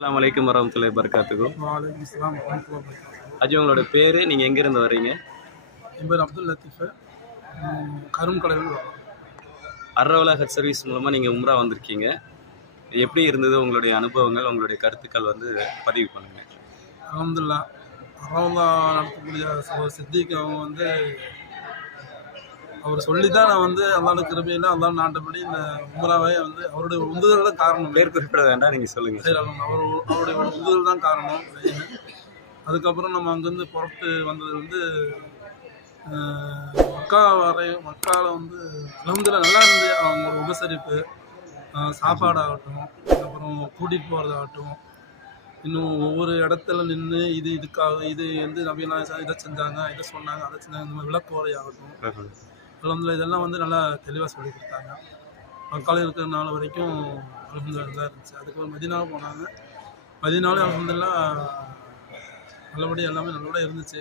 அஸ்லாம் வலைக்கம் வரமத்துல்லாஹி பரகாத்துக்கும். அஜி உங்களோட பேர் நீங்கள் எங்கேருந்து வர்றீங்க என் பேர் அப்துல் லத்தீஃபு. கரும் வரோம். அர்ரவலா ஹட் சர்வீஸ் மூலமாக நீங்கள் உம்ரா வந்திருக்கீங்க. எப்படி இருந்தது உங்களுடைய அனுபவங்கள் உங்களுடைய கருத்துக்கள் வந்து பதிவு பண்ணுங்கள் அலமதுல்லா அறவல்லா நடத்தக்கூடிய சகோதரர் சித்திக் அவங்க வந்து அவர் சொல்லி தான் நான் வந்து அல்லாட கிருபையில் அல்லா நாட்டப்படி இந்த உம்ராவை வந்து அவருடைய உந்துதல் தான் காரணம். பேர் குறிப்பிட வேண்டாம் நீங்கள் சொல்லுங்கள் சரி அலமது அவர் அவருடைய உந்துதல் தான் காரணம். அதுக்கப்புறம் நம்ம அங்கேருந்து புறப்பட்டு வந்தது வந்து மக்கா வரை மக்காவில் வந்து அலமதுல்லா நல்லா இருந்து அவங்க உபசரிப்பு சாப்பாடு ஆகட்டும் அப்புறம் கூட்டிகிட்டு போகிறதாகட்டும் இன்னும் ஒவ்வொரு இடத்துல நின்று இது இதுக்காக இது வந்து நவீன இதை செஞ்சாங்க இதை சொன்னாங்க அதை செஞ்சாங்க இந்த மாதிரி விளக்கு அலமதுல்லா இதெல்லாம் வந்து நல்லா தெளிவாக சொல்லி கொடுத்தாங்க. மக்கால் இருக்கிற நாள் வரைக்கும் அலமதுல்லா தான் இருந்துச்சு. அதுக்கப்புறம் மதினாவை போனாங்க. மதினாலும் அலமதுல்லா நல்லபடியாக எல்லாமே நல்லபடியாக இருந்துச்சு.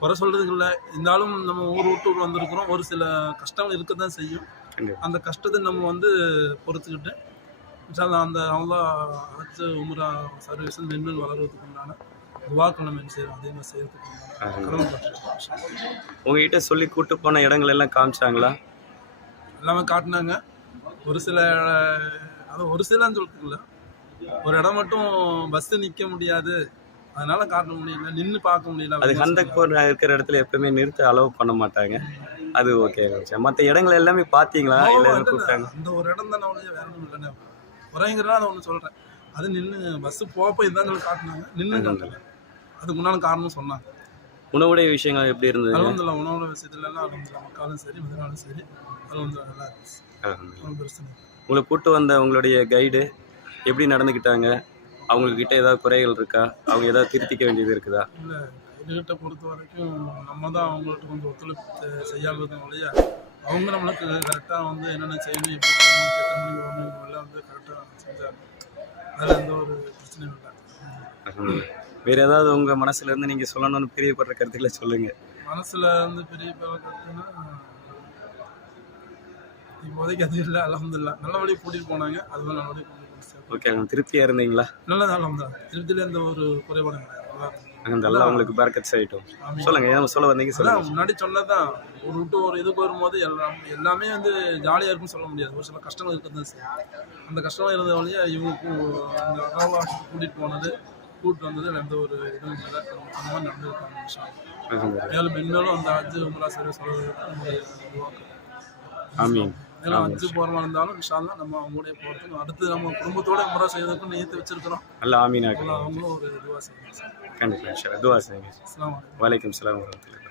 குறை சொல்கிறதுக்கு இல்லை. இருந்தாலும் நம்ம ஊர் விட்டு ஊர் வந்திருக்கிறோம். ஒரு சில கஷ்டங்கள் இருக்க தான் செய்யும். அந்த கஷ்டத்தை நம்ம வந்து பொறுத்துக்கிட்டு அந்த அவங்க அழைச்ச உம்ரா சர்வீஸ் மென்மேல் வளர்கிறதுக்கு உண்டான என்ன செய்யறோம் அதே மாதிரி செய்யறதுக்கு உங்ககிட்ட சொல்லி கூட்டு போன இடங்கள் எல்லாம் காமிச்சாங்களா? எல்லாமே காட்டினாங்க. ஒரு சில அது ஒரு சிலன்னு சொல்றதுக்குள்ள ஒரு இடம் மட்டும் பஸ் நிற்க முடியாது. அதனால காட்ட முடியல நின்று பார்க்க முடியல. அது ஹந்தக் போர் இருக்கிற இடத்துல எப்பவுமே நிறுத்த அலோவ் பண்ண மாட்டாங்க. அது ஓகே மற்ற இடங்கள் எல்லாமே பார்த்தீங்களா இல்லை கூப்பிட்டாங்க? அந்த ஒரு இடம் தானே ஒழிய வேற ஒன்றும் இல்லைண்ணே. குறைங்கிறதா அதை ஒன்று சொல்கிறேன் அது நின்று பஸ் போப்போ இதான் சொல்லி காட்டினாங்க. நின்று காட்டல. அதுக்கு முன்னால காரணம் சொன்னாங்க. உணவுடைய விஷயங்கள் எப்படி இருந்தது? அலமதுல்லா உணவோட விஷயத்துலலாம் அலமதுல்லா மக்காலும் சரி மதினாலும் சரி அலமதுல்லா நல்லா இருந்துச்சு. உங்களை கூட்டு வந்த உங்களுடைய கைடு எப்படி நடந்துக்கிட்டாங்க? அவங்களுக்கு கிட்ட ஏதாவது குறைகள் இருக்கா? அவங்க ஏதாவது திருத்திக்க வேண்டியது இருக்குதா? இல்லை கைடுகிட்ட பொறுத்த வரைக்கும் நம்ம தான் அவங்கள்ட்ட கொஞ்சம் ஒத்துழைப்பு செய்யாதது ஒழிய அவங்க நம்மளுக்கு கரெக்டாக வந்து என்னென்ன செய்யணும் எப்படி செய்யணும் எத்தனை மணிக்கு வரணும் இதெல்லாம் வந்து கரெக்டாக செஞ்சாங்க. அதில் எந்த ஒரு பிரச்சனையும் இல்லை. வேற ஏதாவது உங்க மனசுல இருந்து நீங்க சொல்லணும்னு பிரியப்படுற கருத்துக்களை சொல்லுங்க. மனசில் வந்து பெரிய கருத்துன்னா இப்போதைக்கு அது இல்லை அலமதுல்லா நல்லபடியாக கூட்டிகிட்டு போனாங்க அதுவும் கூட்டிகிட்டு போச்சு. ஓகே அவங்க திருப்தியா இருந்தீங்களா? நல்லது அலமதுல்லா திருப்தியில் எந்த ஒரு குறைபாடும் கிடையாது. நல்லா. அந்த எல்லாம் உங்களுக்கு பர்க்கத் ஆயிட்டும் ஆமீன். சொல்லுங்க ஏன் சொல்ல வந்தீங்க அதான் சொல்லுங்க. முன்னாடி சொன்னதான் ஒரு விட்டு ஒரு இதுக்கு வரும்போது எல்லாம் எல்லாமே வந்து ஜாலியாக இருக்குன்னு சொல்ல முடியாது. ஒரு சில கஷ்டங்கள் இருக்கிறது அந்த கஷ்டம் இருந்த வழியா இவங்களுக்கு அந்த கூட்டிகிட்டு போனது. கூட்டிட்டு வந்தது எந்த ஒரு இதுவும் இல்லை அந்த மாதிரி நடந்திருக்காங்க விஷயம். மேலும் மென்மேலும் அந்த அஜு உமரா சரி சொல்றது ஆமீன். மேலும் அஜு போகிறமா இருந்தாலும் விஷால் நம்ம அவங்களோட போகிறதுக்கும் அடுத்து நம்ம குடும்பத்தோட உமரா செய்யறதுக்கும் நியத்து வச்சிருக்கிறோம். அல்ல ஆமீனா அவங்களும் ஒரு இதுவாக செய்யணும் கண்டிப்பா இன்ஷா அல்லாஹ். துஆ செய்யுங்க வலைக்கம் சலாம் வரமத்துல்லாஹி